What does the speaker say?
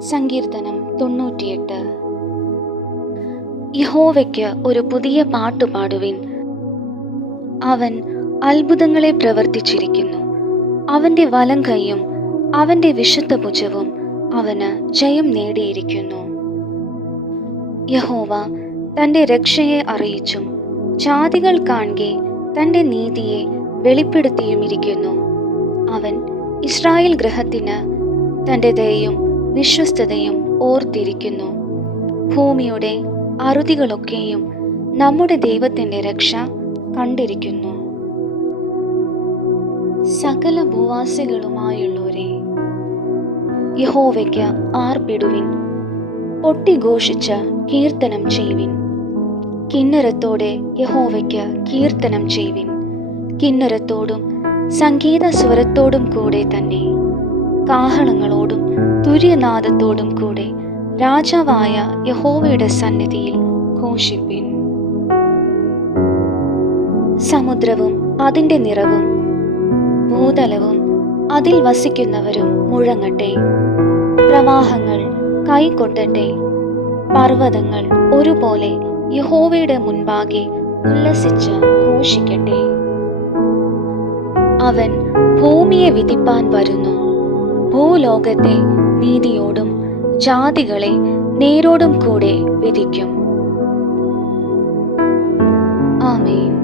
സങ്കീർത്തനം തൊണ്ണൂറ്റിയെട്ട്. യഹോവയ്ക്ക് ഒരു പുതിയ പാട്ട് പാടുവിൻ. അവൻ അത്ഭുതങ്ങളെ പ്രവർത്തിച്ചിരിക്കുന്നു. അവന്റെ വലം കൈയും അവന്റെ വിശുദ്ധ ഭുജവും അവന് ജയം നേടിയിരിക്കുന്നു. യഹോവ തന്റെ രക്ഷയെ അറിയിച്ചും ജാതികൾ കാണെ തന്റെ നീതിയെ വെളിപ്പെടുത്തിയുമിരിക്കുന്നു. അവൻ ഇസ്രായേൽ ഗ്രഹത്തിന് തന്റെ ദയയും വിശ്വസ്തതയും ഓർത്തിരിക്കുന്നു. ഭൂമിയുടെ അറുതികളൊക്കെയും നമ്മുടെ ദൈവത്തിന്റെ രക്ഷ കണ്ടിരിക്കുന്നു. സകല ഭൂവാസികളുമായുള്ളവരെ യഹോവയ്ക്ക് ആർപ്പിടുവിൻ. പൊട്ടിഘോഷിച്ച് കീർത്തനം ചെയ്യുവിൻ. കിന്നരത്തോടെ യഹോവയ്ക്ക് കീർത്തനം ചെയ്യുവിൻ. കിന്നരത്തോടും സംഗീത സ്വരത്തോടും കൂടെ തന്നെ. കാഹളങ്ങളോടും തുര്യനാദത്തോടും കൂടെ രാജാവായ യഹോവയുടെ സന്നിധിയിൽ ഘോഷിപ്പിൻ. സമുദ്രവും അതിന്റെ നിറവും ഭൂതലവും അതിൽ വസിക്കുന്നവരും മുഴങ്ങട്ടെ. പ്രവാഹങ്ങൾ കൈകൊട്ടട്ടെ. പർവതങ്ങൾ ഒരുപോലെ യഹോവയുടെ മുൻപാകെ ഉല്ലസിച്ച് ഘോഷിക്കട്ടെ. അവൻ ഭൂമിയെ വിധിപ്പാൻ വരുന്നു. ഭൂലോകത്തെ നീതിയോടും ജാതികളെ നേരോടും കൂടെ വിധിക്കും. ആമേൻ.